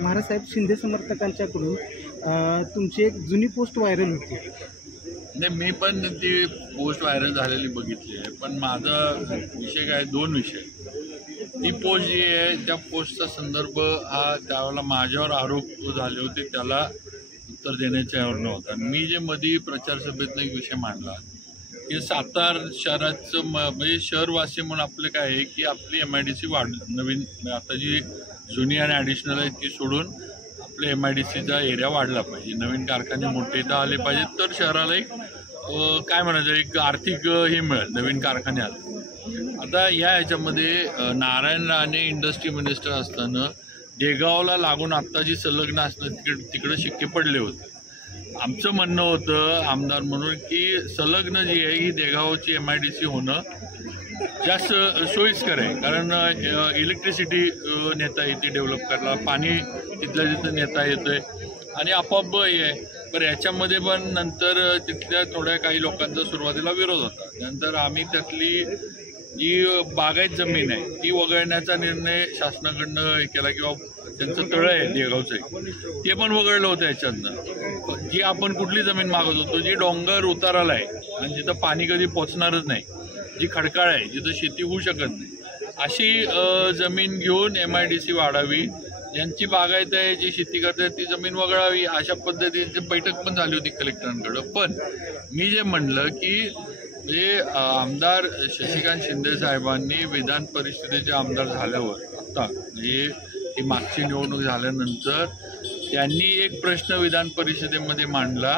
महाराज साहेब शिंदे समर्थकांच्याकडून तुमची एक जुनी पोस्ट व्हायरल होती। नाही, मी पण ती पोस्ट व्हायरल झालेली बघितली आहे, पण माझा विषय काय, दोन विषय। ती पोस्ट जी आहे त्या पोस्टचा संदर्भ हा त्यावेळेला माझ्यावर आरोप झाले होते त्याला उत्तर देण्याच्यावर नव्हता। मी जे मध्ये प्रचारसभेतनं एक विषय मांडला की सातारा शहराचं म्हणजे शहरवासी म्हणून आपलं काय आहे की आपली MIDC नवीन आता जी जुनी आणि ॲडिशनल आहे ती सोडून आपल्या MIDCचा एरिया वाढला पाहिजे, नवीन कारखाने मोठे इथं आले पाहिजेत तर शहराला एक काय म्हणायचं एक आर्थिक हे मिळेल, नवीन कारखाने आले। आता ह्याच्यामध्ये नारायण राणे इंडस्ट्री मिनिस्टर असताना देगावला लागून आत्ता जी संलग्न असणं तिकडे शिक्के पडले होते। आमचं म्हणणं होतं आमदार म्हणून की संलग्न जी आहे ही देगावची MIDC होणं जास्त सोयीस्कर आहे, कारण इलेक्ट्रिसिटी नेता येते डेव्हलप करायला, पाणी तिथल्या तिथं नेता येतंय आणि आपोआप हे आहे। पण याच्यामध्ये पण नंतर तिथल्या थोड्या काही लोकांचा सुरुवातीला विरोध होता, नंतर आम्ही त्यातली जी बागायत जमीन आहे ती वगळण्याचा निर्णय शासनाकडनं केला, किंवा त्यांचं तळं आहे देगावचं ते पण वगळलं होतं याच्यातनं। जी आपण कुठली जमीन मागत होतो जी डोंगर उताराला आहे आणि जिथं पाणी कधी पोचणारच नाही, जी खडकाळ आहे जिथं शेती होऊ शकत नाही, अशी जमीन घेऊन MIDC वाढावी, ज्यांची बागायत आहे जी शेती करतात ती जमीन वगळावी, अशा पद्धतीची बैठक पण झाली होती कलेक्टरांकडं। पण मी जे म्हणलं की म्हणजे आमदार शशिकांत शिंदे साहेबांनी विधान परिषदेचे आमदार झाल्यावर आता म्हणजे ही मागची निवडणूक झाल्यानंतर त्यांनी एक प्रश्न विधान परिषदेमध्ये मांडला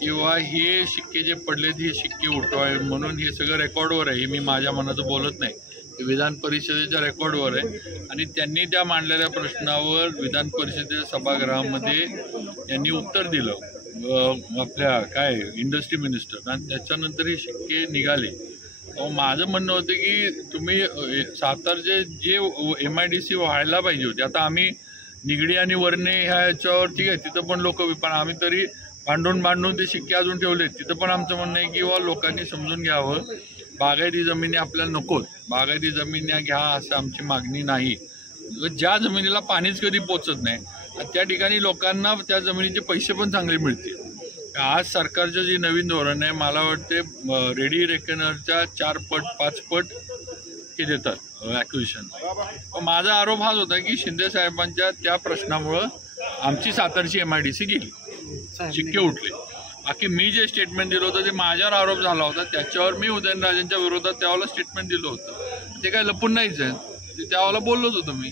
किंवा हे शिक्के जे पडलेत हे शिक्के उठवावे म्हणून, हे सगळं रेकॉर्डवर आहे, हे मी माझ्या मनाचं बोलत नाही, हे विधान परिषदेच्या रेकॉर्डवर आहे। आणि त्यांनी त्या मांडलेल्या प्रश्नावर विधान परिषदेच्या सभागृहामध्ये त्यांनी उत्तर दिलं आपल्या काय इंडस्ट्री मिनिस्टर, आणि त्याच्यानंतर हे शिक्के निघाले। माझं म्हणणं होतं की तुम्ही सातारचे जे MIDC व्हायला पाहिजे होते, आता आम्ही निगडी आणि वरणे ह्याच्यावर ठीक आहे तिथं पण लोक, पण आम्ही तरी भांडून ते शिक्के अजून ठेवले, तिथं पण आमचं म्हणणं आहे की लोकांनी समजून घ्यावं, बागायती जमिनी आपल्याला नकोत, बागायती जमिनी घ्या असं आमची मागणी नाही। ज्या जमिनीला पाणीच कधी पोचत नाही त्या ठिकाणी लोकांना त्या जमिनीचे पैसे पण चांगले मिळतील। आज सरकारचं जे नवीन धोरण आहे मला वाटते रेडी रेकनरच्या 4 पट 5 पट हे देतात ॲक्विजिशन। माझा आरोप हाच होता की शिंदे साहेबांच्या त्या प्रश्नामुळं आमची सातारची MIDC गेली, शिक्के उठले। बाकी मी जे स्टेटमेंट दिलं होतं ते माझ्यावर आरोप झाला होता, त्याच्यावर मी उदयनराजेंच्या विरोधात त्यावेळेला स्टेटमेंट दिलं होतं, ते काय लपून नाहीच आहे, ते त्यावेळेला बोललोच होतो मी।